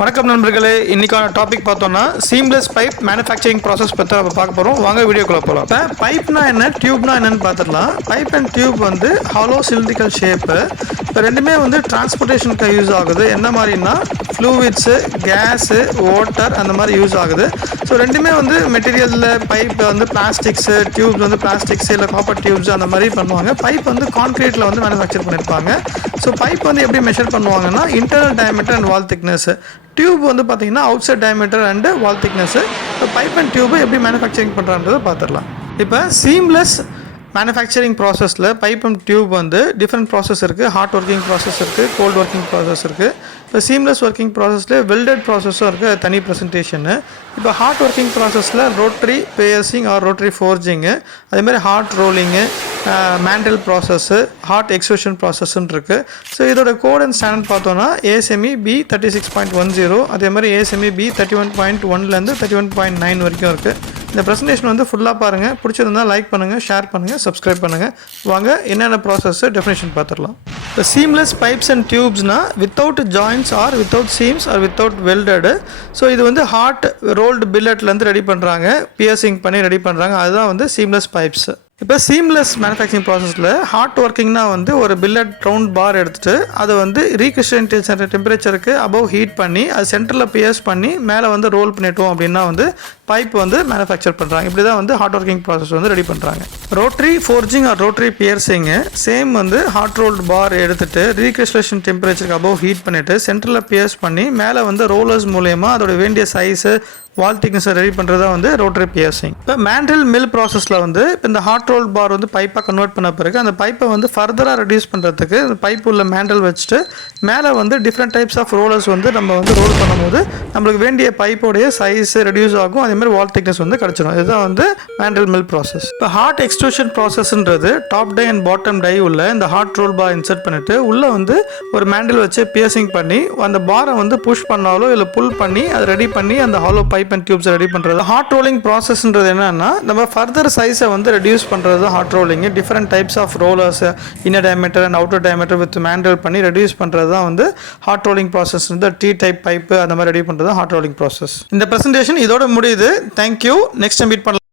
வணக்கம் நண்பர்களே, இன்னைக்கான டாபிக் பார்த்தோம்னா சீம்லெஸ் பைப் மேனுஃபேக்சரிங் ப்ராசஸ் பற்றி நம்ம பார்க்க போகிறோம். வாங்க வீடியோக்குள்ள போகலாம். இப்போ பைப்னா என்ன, டியூப்னா என்னன்னு பார்த்துடலாம். பைப் அண்ட் டியூப் வந்து ஹாலோ சிலிண்ட்ரிக்கல் ஷேப்பு. இப்போ ரெண்டுமே வந்து டிரான்ஸ்போர்ட்டேஷனுக்கு யூஸ் ஆகுது. என்ன மாதிரின்னா ஃப்ளூவிட்ஸு, கேஸு, வாட்டர் அந்த மாதிரி யூஸ் ஆகுது. ஸோ ரெண்டுமே வந்து மெட்டீரியலில் பைப் வந்து பிளாஸ்டிக்ஸு, டியூப்ஸ் வந்து பிளாஸ்டிக்ஸு இல்லை காப்பர் டியூப்ஸ் அந்த மாதிரி பண்ணுவாங்க. பைப் வந்து கான்க்ரீட்டில் வந்து மேனுஃபேக்சர் பண்ணியிருப்பாங்க. ஸோ பைப் வந்து எப்படி மெஷர் பண்ணுவாங்கன்னா internal diameter and wall thickness. Tube வந்து பார்த்தீங்கன்னா outside diameter and wall thickness. இப்போ பைப் அண்ட் டியூப் எப்படி மேனுஃபேக்சரிங் பண்ணுறான்றதை பார்த்துடலாம். இப்போ சீம்லெஸ் மேனுஃபேக்சரிங் ப்ராசஸில் பைப் அண்ட் டியூப் வந்து டிஃப்ரெண்ட் ப்ராசஸ் இருக்குது. ஹாட் ஒர்க்கிங் ப்ராசஸ் இருக்குது, கோல்டு ஒர்க்கிங் ப்ராசஸ் இருக்குது. இப்போ சீம்லெஸ் ஒர்க்கிங் ப்ராசஸில் வெல்டட் ப்ராசஸும் இருக்குது, தனி ப்ரெசன்டேஷனு. இப்போ ஹாட் ஒர்க்கிங் ப்ராசஸில் rotary piercing or rotary forging, அதேமாதிரி hot rolling, mandrel process, hot extrusion ப்ராசஸ்ன்னு இருக்குது. ஸோ இதோட கோட் அண்ட் ஸ்டாண்டர்ட் பார்த்தோன்னா ASME B36.10, அதே மாதிரி ASME B31.1லேருந்து 31.9 வரைக்கும் இருக்குது. இந்த ப்ரெசன்டேஷன் வந்து ஃபுல்லாக பாருங்கள். பிடிச்சிருந்தால் லைக் பண்ணுங்கள், ஷேர் பண்ணுங்கள், சப்ஸ்கிரைப் பண்ணுங்கள். வாங்க என்னென்ன ப்ராசஸ் டெஃபினேஷன் பார்த்துடலாம். இப்போ சீம்லெஸ் பைப்ஸ் அண்ட் டியூப்ஸ்னால் without joints or without seams or without welded. So இது வந்து ஹாட் ரோல்டு பில்லட்லேருந்து ரெடி பண்ணுறாங்க, பியர்சிங் பண்ணி ரெடி பண்ணுறாங்க. அதுதான் வந்து சீம்லெஸ் பைப்ஸ். இப்போ சீம்லெஸ் மேனுஃபேக்சரிங் ப்ராசஸில் ஹாட் ஒர்க்கிங்னா வந்து ஒரு பில்லட் ரவுண்ட் பார் எடுத்துகிட்டு அதை வந்து ரீகிறிஸ்டன்டேஷன் டெம்பரேச்சருக்கு அபவ் ஹீட் பண்ணி அது சென்டரில் பியர்ஸ் பண்ணி மேலே வந்து ரோல் பண்ணிட்டோம் அப்படின்னா வந்து பைப் வந்து மேனுஃபேக்சர் பண்ணுறாங்க. இப்படி தான் வந்து ஹாட் ஒர்க்கிங் ப்ராசஸ் வந்து ரெடி பண்ணுறாங்க. Rotary forging or rotary piercing same வந்து ஹாட் ரோல்டு பார் எடுத்துகிட்டு ரீகிறிஸ்டேஷன் டெம்பரேச்சருக்கு அபவ் ஹீட் பண்ணிவிட்டு சென்டரில் பியர்ஸ் பண்ணி மேலே வந்து ரோலர்ஸ் மூலயமா அதோட வேண்டிய சைஸு வால் திக்னஸை ரெடி பண்ணுறது தான் வந்து ரோட்ரி பியர்சிங். இப்போ மேண்டல் மில் ப்ராசஸில் வந்து இப்போ இந்த ஹாட் ரோல் பார் வந்து பைப்பாக கன்வெர்ட் பண்ண பிறகு அந்த பைப்பை வந்து ஃபர்தராக ரெடியூஸ் பண்ணுறதுக்கு அந்த பைப் உள்ள மேண்டல் வச்சுட்டு மேலே வந்து டிஃப்ரெண்ட் டைப்ஸ் ஆஃப் ரோலர்ஸ் வந்து நம்ம வந்து ரோல் பண்ணும்போது நம்மளுக்கு வேண்டிய பைப்போடைய சைஸ் ரெடியூஸ் ஆகும், அதேமாதிரி வால் திக்னஸ் வந்து கிடச்சிடும். இதுதான் வந்து மேண்டல் மில் ப்ராசஸ். இப்போ ஹாட் எக்ஸ்ட்ரூஷன் ப்ராசஸ்ன்றது top die and bottom die உள்ள இந்த ஹாட் ரோல் பார் இன்சர்ட் பண்ணிவிட்டு உள்ளே வந்து ஒரு மேண்டல் வச்சு பியர்சிங் பண்ணி அந்த பாரை வந்து புஷ் பண்ணாலோ இல்லை புல் பண்ணி அதை ரெடி பண்ணி அந்த hollow pipe and tubes ready பண்ணுறது. ஹாட் ரோலிங் ப்ராசஸ்ன்றது என்னன்னா நம்ம ஃபர்தர் சைஸை வந்து ரெடியூஸ் பண்ணுறது hot rolling. Different types of rollers, inner diameter and outer diameter with mandrel பண்ணி ரெடியூஸ் பண்ணுறது தான் வந்து hot rolling process. T type pipe அந்த மாதிரி ரெடி பண்ணுறது ஹாட் ரோலிங் ப்ராசஸ். இந்த ப்ரெசன்டேஷன் இதோட முடியுது. தேங்க்யூ. நெக்ஸ்ட் மீட் பண்ணலாம்.